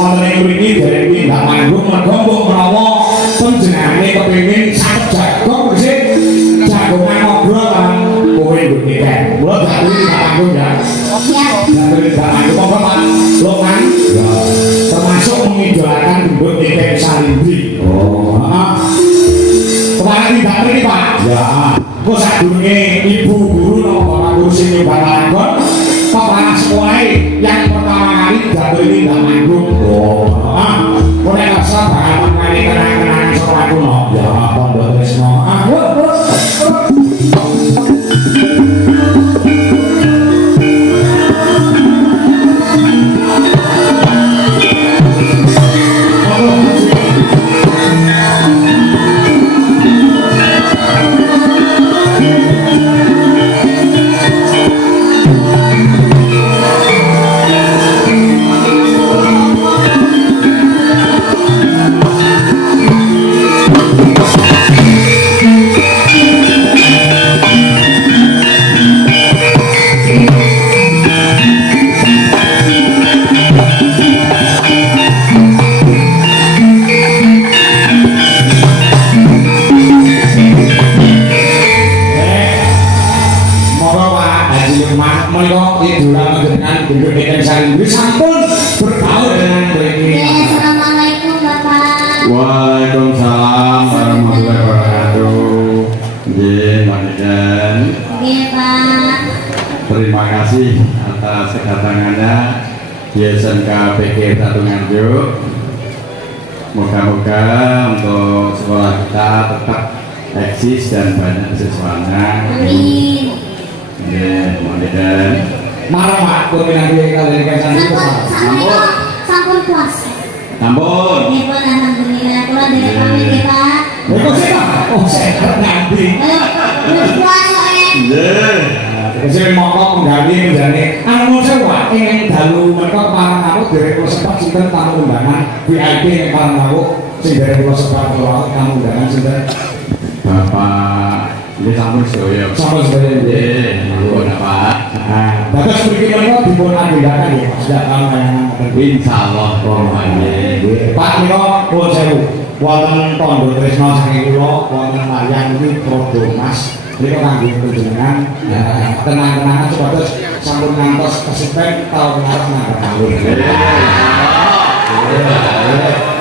wonten ing mriki dereng tindak manggung mergo mbok menawa panjenengane kepengin saged jago sih jagongan ngobrol kan kowe nduk niken kula dadi tindak manggung ya dadi tindak manggung apa Pak Lokan termasuk mengidolakan nduk niken Salindri oh heeh kemarin tindak mriki Pak ya kok sadurunge ibu guru napa bapak guru sing nyumbang kepala sekolah yang pertama kali jatuh ini tidak manggung kok nek rasa bakal mengkali kenang-kenangan sekolah kuno ya pondok tresno sampun bergaul dengan beliau. Assalamualaikum Bapak. Waalaikumsalam warahmatullahi wabarakatuh. Nggih, Manjen. Nggih, Pak. Terima kasih atas kedatangannya di SMK PG Satu Nganjuk. Moga-moga untuk sekolah kita tetap eksis dan banyak siswanya. Amin. Nggih, Manjen. Marah Pak, kok pinanggih kalian kan Sampun puasa. Ampun. Nggih, Pak, alhamdulillah. Kula derek pamit nggih, Pak. Kok sih Pak? Oh, saya nanti. Wis puasa Nggih. Wis mongko nggawi menjane anu sewa ing dalu menika parang aku derek kula sepat sinten tamu undangan VIP ing parang aku sing derek kula sepat kula tamu undangan sinten Bapak ini sampun sedaya. Sampun sedaya nggih. Nuwun Pak. Bagus mriki menika dipun agendakan ya sejak tahun kayangan Insyaallah nggih. Pak menika nuwun sewu wonten tondo tresna saking kula wonten layang iki Prodo Mas menika kangge panjenengan tenang-tenangan supados sampun ngantos kesupen taun ngarep nang kawin.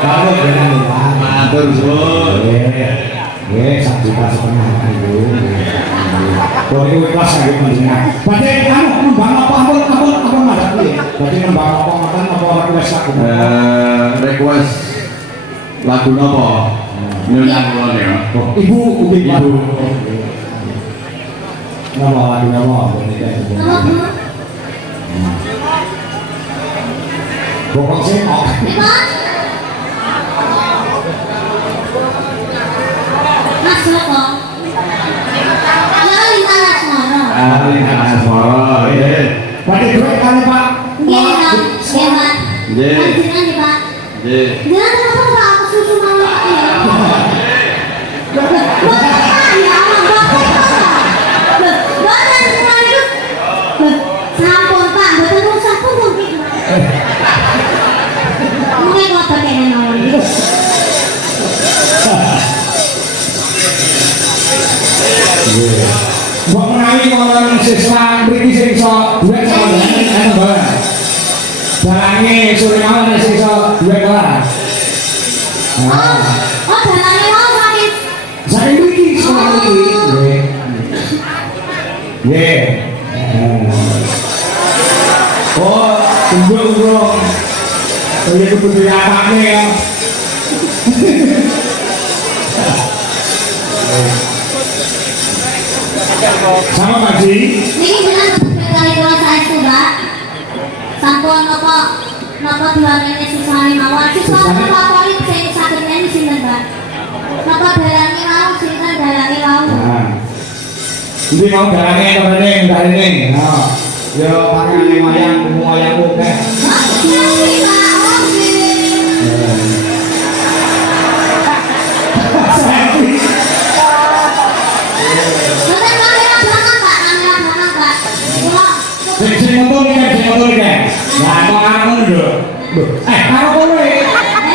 Kawin dengan Pak. Matur suwun. Nggih, 1,5 juta kan Ibu. Kok niku ikhlas kangge panjenengan. Badhe anu nembang apa ampun madhep piye? Badhe nembang apa ngoten apa request lagu? Request lagu napa? Nyuwun kula ya. Ibu ugi Ibu. Napa lagu napa? Bokong sih kok. Mas Joko. Ya Lintang Asmara. Lintang Asmara. Nggih. Badhe duit kan Pak? Nggih, Pak. Nggih, Pak. Nggih. Panjenengan nggih, Pak. Nggih. Jangan kenapa Pak aku susu mau ya. Bapak ya Allah, Bapak. Bapak lanjut. Sampun Pak, mboten usah pun mungkin. Mungkin kok pakai nomor. Mbok menawi wonten siswa mriki sing iso duet sampeyan Mbak. Dalange sore mawon sing iso duet kelas. Oh, dalange mau sakit. Saking mriki sekolah mriki. Nggih. Nggih. Oh, tunggu. Kaya kudu diapake ya. Sama Pak Ji. Niki jenengan kali kula saestu, Pak. Sampun napa diwanene siswane mawon. Siswa favorit sing saged nyanyi sinten, Pak? Napa dalange mau sinten dalange mau? Ini mau dalange kemene ndarene. Nah, yo pakane wayang wayang akeh. Nyanyi, Pak. Sing motor iki. Lah kok ngono lho. Karo kowe.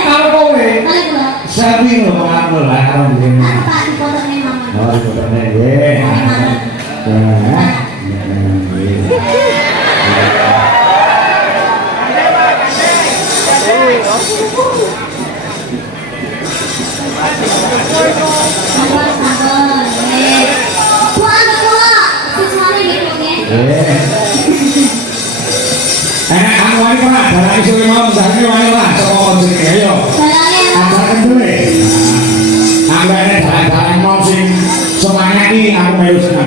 Karo kowe. Kali kula. Selfie lho karo lah karo ngene. Aku tak dipoto ning mama. Oh, fotonya gue. Sampun sampun. Ku anu kula. Siswane gitu nggih. Anu wae Pak, barang iso mau ndane wae lah saka jenenge ayo. Dalane Ajaken dulu. Anggane dalan-dalan mau sing semangat iki aku melu seneng.